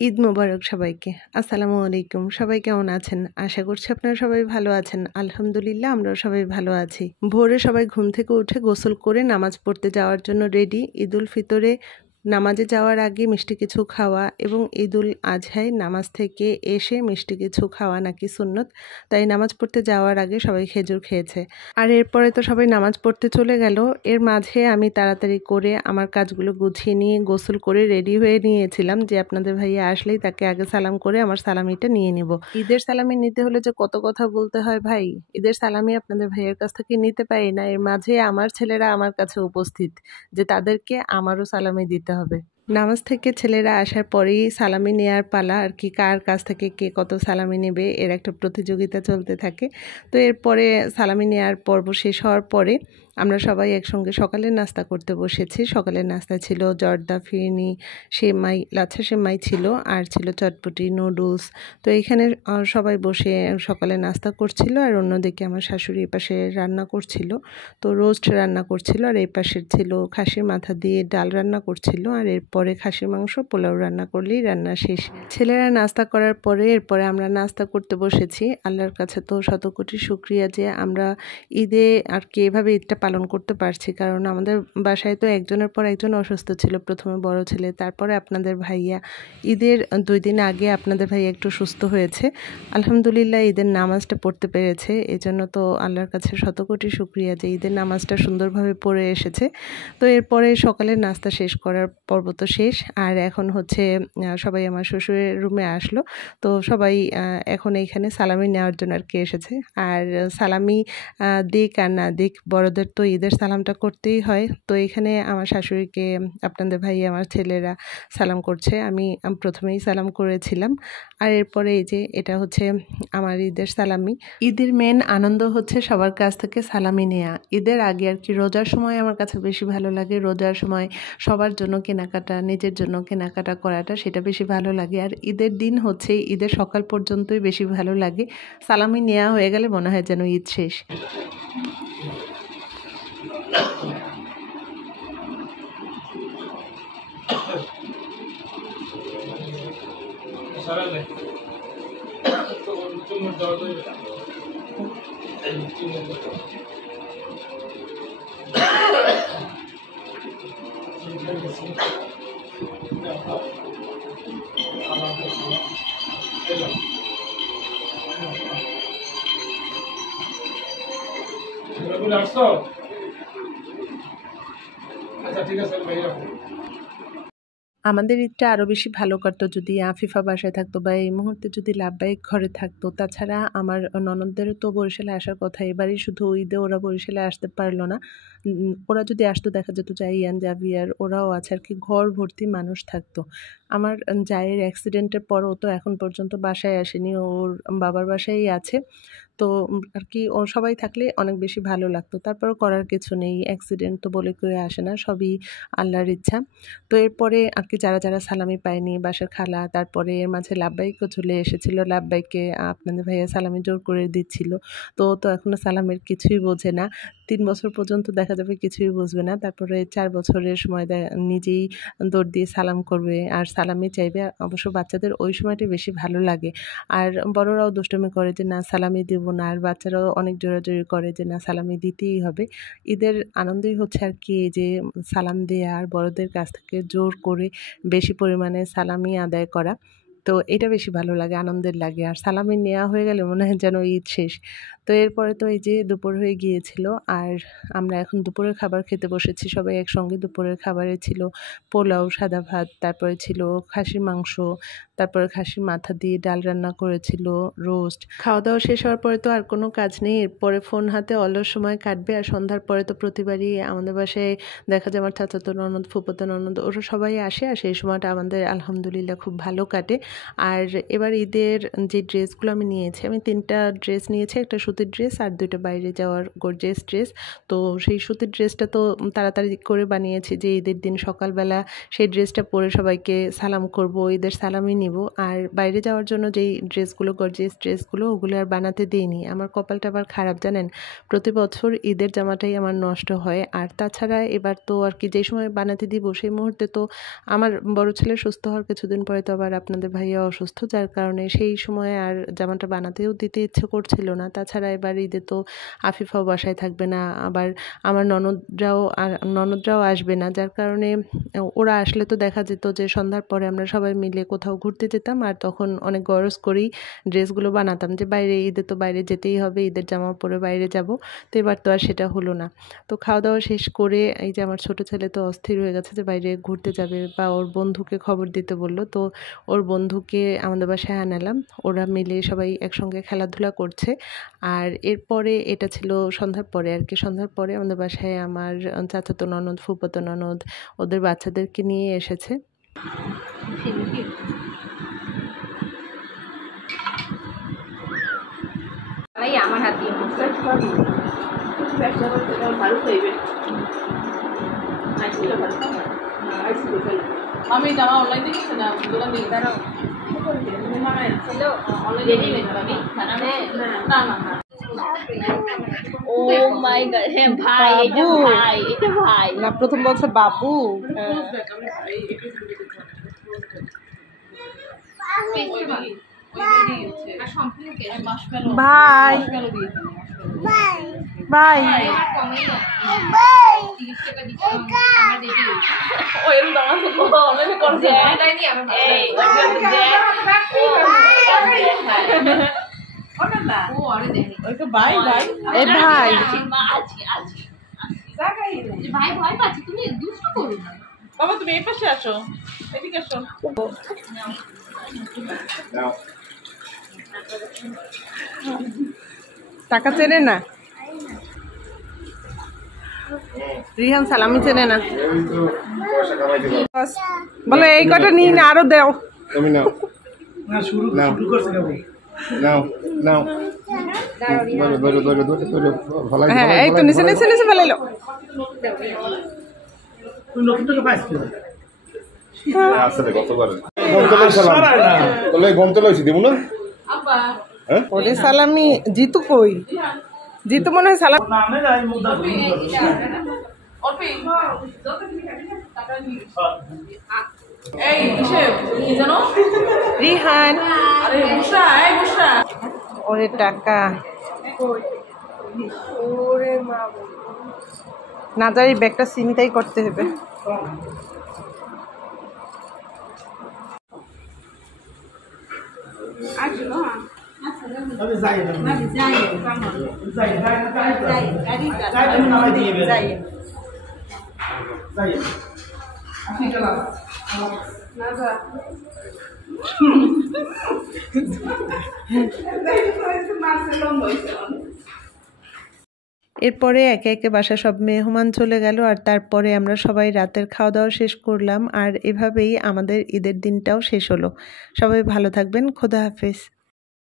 ঈদ মোবারক সবাইকে। আসসালামু আলাইকুম। সবাই কেমন আছেন? আশা করছি আপনারা সবাই ভালো আছেন। আলহামদুলিল্লাহ আমরাও সবাই ভালো আছি। ভোরে সবাই ঘুম থেকে উঠে গোসল করে নামাজ পড়তে যাওয়ার জন্য রেডি। ঈদুল ফিতরে নামাজে যাওয়ার আগে মিষ্টি কিছু খাওয়া এবং ঈদুল আজহায় নামাজ থেকে এসে মিষ্টি কিছু খাওয়া নাকি সুন্নত। তাই নামাজ পড়তে যাওয়ার আগে সবাই খেজুর খেয়েছে। আর এরপরে তো সবাই নামাজ পড়তে চলে গেল। এর মাঝে আমি তাড়াতাড়ি করে আমার কাজগুলো গুছিয়ে নিয়ে গোসল করে রেডি হয়ে নিয়েছিলাম যে আপনাদের ভাইয়া আসলেই তাকে আগে সালাম করে আমার সালামিটা নিয়ে নিব। ঈদের সালামি নিতে হলে যে কত কথা বলতে হয় ভাই, ঈদের সালামি আপনাদের ভাইয়ের কাছ থেকে নিতে পারি না। এর মাঝে আমার ছেলেরা আমার কাছে উপস্থিত যে তাদেরকে আমারও সালামি দিতে হবে। নামাজ থেকে ছেলেরা আসার পরেই সালামি নেওয়ার পালা আর কি, কার কাছ থেকে কে কত সালামি নেবে এর একটা প্রতিযোগিতা চলতে থাকে। তো এরপরে সালামি নেওয়ার পর্ব শেষ হওয়ার পরে আমরা সবাই একসঙ্গে সকালের নাস্তা করতে বসেছি। সকালের নাস্তা ছিল জর্দা, ফিরনি, সেমাই, লাচ্ছা সেমাই ছিল আর ছিল চটপটি, নুডলস। তো এইখানে সবাই বসে সকালে নাস্তা করছিল আর অন্যদিকে আমার শাশুড়ি এপাশে রান্না করছিল। তো রোস্ট রান্না করছিল আর এই পাশের ছিল খাসির মাথা দিয়ে ডাল রান্না করছিল আর এরপরে খাসির মাংস পোলাও রান্না করলেই রান্না শেষ। ছেলেরা নাস্তা করার পরে এরপরে আমরা নাস্তা করতে বসেছি। আল্লাহর কাছে তো শত কোটি শুকরিয়া যে আমরা ঈদে আর কি এভাবে ঈদটা পালন করতে পারছি, কারণ আমাদের বাসায় তো একজনের পর একজন অসুস্থ ছিল। প্রথমে বড় ছেলে, তারপরে আপনাদের ভাইয়া। ঈদের 2 দিন আগে আপনাদের ভাইয়া একটু সুস্থ হয়েছে। আলহামদুলিল্লাহ ঈদের নামাজটা পড়তে পেরেছে। এজন্য তো আল্লাহর কাছে শত কোটি শুকরিয়া যে ঈদের নামাজটা সুন্দরভাবে পড়ে এসেছে। তো এরপরে সকালের নাস্তা শেষ করার পর্ব তো শেষ। আর এখন হচ্ছে সবাই আমার শ্বশুরের রুমে আসলো। তো সবাই এখন এইখানে সালামি নেওয়ার জন্য আর কি এসেছে। আর সালামি দিক আর না দিক, বড়দের তো ঈদের সালামটা করতেই হয়। তো এখানে আমার শাশুড়িকে আপনাদের ভাই আমার ছেলেরা সালাম করছে। আমি প্রথমেই সালাম করেছিলাম। আর এরপরে এই যে এটা হচ্ছে আমার ঈদের সালামি। ঈদের মেন আনন্দ হচ্ছে সবার কাছ থেকে সালামি নেওয়া। ঈদের আগে আর কি রোজার সময় আমার কাছে বেশি ভালো লাগে। রোজার সময় সবার জন্য কেনাকাটা, নিজের জন্য কেনাকাটা করাটা সেটা বেশি ভালো লাগে। আর ঈদের দিন হচ্ছে ঈদের সকাল পর্যন্তই বেশি ভালো লাগে। সালামি নেওয়া হয়ে গেলে মনে হয় যেন ঈদ শেষ। আচ্ছা ঠিক আছে ভাইয়া। আমাদের ঈদটা আরও বেশি ভালো কাটতো যদি আফিফা বাসায় থাকতো বা এই মুহূর্তে যদি লাব্বাইক ঘরে থাকতো। তাছাড়া আমার ননদদেরও তো বরিশালে আসার কথা। এবারই শুধু ঈদে ওরা বরিশালে আসতে পারলো না। ওরা যদি আসতো দেখা যেত জাইয়ান, জাভিয়ার ওরাও আছে আর কি, ঘর ভর্তি মানুষ থাকতো। আমার জায়ের অ্যাক্সিডেন্টের পরও তো এখন পর্যন্ত বাসায় আসেনি, ওর বাবার বাসায়ই আছে। তো আর কি ও সবাই থাকলে অনেক বেশি ভালো লাগতো। তারপরেও করার কিছু নেই, অ্যাক্সিডেন্ট তো বলে কেউ আসে না, সবই আল্লাহর ইচ্ছা। তো এরপরে আর কি যারা যারা সালামি পায়নি, বাসার খালা, তারপরে এর মাঝে লাব্বাইকও চলে এসেছিলো। লাব্বাইককে আপনাদের ভাইয়া সালামি জোর করে দিচ্ছিল। তো ও তো এখনও সালামের কিছুই বোঝে না। 3 বছর পর্যন্ত দেখা যাবে কিছুই বুঝবে না। তারপরে 4 বছরের সময় নিজেই দৌড় দিয়ে সালাম করবে আর সালামি চাইবে। অবশ্য বাচ্চাদের ওই সময়টাই বেশি ভালো লাগে। আর বড়রাও দুষ্টুমি করে যে না সালামি দেব না, আর বাচ্চারাও অনেক জোরাজুরি করে যে না সালামি দিতেই হবে। ঈদের আনন্দই হচ্ছে আর কি যে সালাম দেয়া আর বড়দের কাছ থেকে জোর করে বেশি পরিমাণে সালামি আদায় করা। তো এটা বেশি ভালো লাগে, আনন্দের লাগে। আর সালামি নেওয়া হয়ে গেলে মনে হয় যেন ঈদ শেষ। তো এরপরে তো এই যে দুপুর হয়ে গিয়েছিল আর আমরা এখন দুপুরের খাবার খেতে বসেছি সবাই একসঙ্গে। দুপুরের খাবারে ছিল পোলাও, সাদা ভাত, তারপরে ছিল খাসির মাংস, তারপরে খাসির মাথা দিয়ে ডাল রান্না করেছিল, রোস্ট। খাওয়া দাওয়া শেষ হওয়ার পরে তো আর কোনো কাজ নেই, এরপরে ফোন হাতে অলস সময় কাটবে। আর সন্ধ্যার পরে তো প্রতিবারই আমাদের বাসায় দেখা যায় আমার চাচাতো ননদ, ফুফাতো ননদ ওরা সবাই আসে আর সেই সময়টা আমাদের আলহামদুলিল্লাহ খুব ভালো কাটে। আর এবার ঈদের যে ড্রেসগুলো আমি নিয়েছি, আমি 3টা ড্রেস নিয়েছি, একটা সুতির ড্রেস আর 2টা বাইরে যাওয়ার গর্জিয়াস ড্রেস। তো সেই সুতির ড্রেসটা তো তাড়াতাড়ি করে বানিয়েছি যে ঈদের দিন সকালবেলা সেই ড্রেসটা পরে সবাইকে সালাম করব, ঈদের সালামি নিব। নিব। আর বাইরে যাওয়ার জন্য যেই ড্রেসগুলো গর্জিয়াস ড্রেসগুলো ওগুলো আর বানাতে দিইনি। আমার কপালটা আবার খারাপ জানেন, প্রতি বছর ঈদের জামাটাই আমার নষ্ট হয়। আর তাছাড়া এবার তো আর কি যেই সময় বানাতে দিব সেই মুহূর্তে তো আমার বড় ছেলে সুস্থ হওয়ার কিছুদিন পরে তো আবার আপনাদের ভাইয়া অসুস্থ, যার কারণে সেই সময় আর জামাটা বানাতেও দিতে ইচ্ছে করছিল না। তাছাড়া এবার ঈদে তো আফিফাও বাসায় থাকবে না, আবার আমার ননদরাও আসবে না, যার কারণে ওরা আসলে তো দেখা যেত যে সন্ধ্যার পরে আমরা সবাই মিলে কোথাও ঘুরতে যেতাম, আর তখন অনেক গরজ করেই ড্রেসগুলো বানাতাম যে বাইরে ঈদে তো বাইরে যেতেই হবে, ঈদের জামা পরে বাইরে যাব। তো এবার তো আর সেটা হলো না। তো খাওয়া দাওয়া শেষ করে এই যে আমার ছোট ছেলে তো অস্থির হয়ে গেছে যে বাইরে ঘুরতে যাবে, বা ওর বন্ধুকে খবর দিতে বললো। তো ওর বন্ধুকে আমাদের বাসায় আনালাম, ওরা মিলে সবাই একসঙ্গে খেলাধুলা করছে। আর এরপরে এটা ছিল সন্ধ্যার পরে আর কি। সন্ধ্যার পরে আমাদের বাসায় আমার চাচাতো ননদ, ফুফাতো ননদ ওদের বাচ্চাদেরকে নিয়ে এসেছে। আমার হাত দিয়ে আমি জামা অনলাইন দেখেছি না, দোকান থেকে দাঁড়াও ও মাই গড, হ্যাঁ ভাই, এটা ভাই, এটা ভাই না, প্রথম বলছে বাবু। ভাই ভাই ভাই ভয় পাচ্ছি, তুমি দুষ্ট করো না বাবা, তুমি এই পাশে আসো, এদিকে আসো। টাকা চেনে না, রিহান সালামি চেনে না, বলে এই কটা নিয়ে না আরো দেও। তুমি নাও নাও হ্যাঁ, এই তো নিচে নিচে নিচে ফেলাইলো। ওরে সালামি, জিতু কই? জিতু মনে হয় সালাম। এই কি জানো রিহান, আরে বুশরা, এই বুশরা, ওরে টাকা না যাই, ব্যাগটা চিন্তাই করতে হবে। এরপরে একে একে বাসা সব মেহমান চলে গেল, আর তারপরে আমরা সবাই রাতের খাওয়া দাওয়া শেষ করলাম। আর এভাবেই আমাদের ঈদের দিনটাও শেষ হলো। সবাই ভালো থাকবেন, খোদা হাফেজ।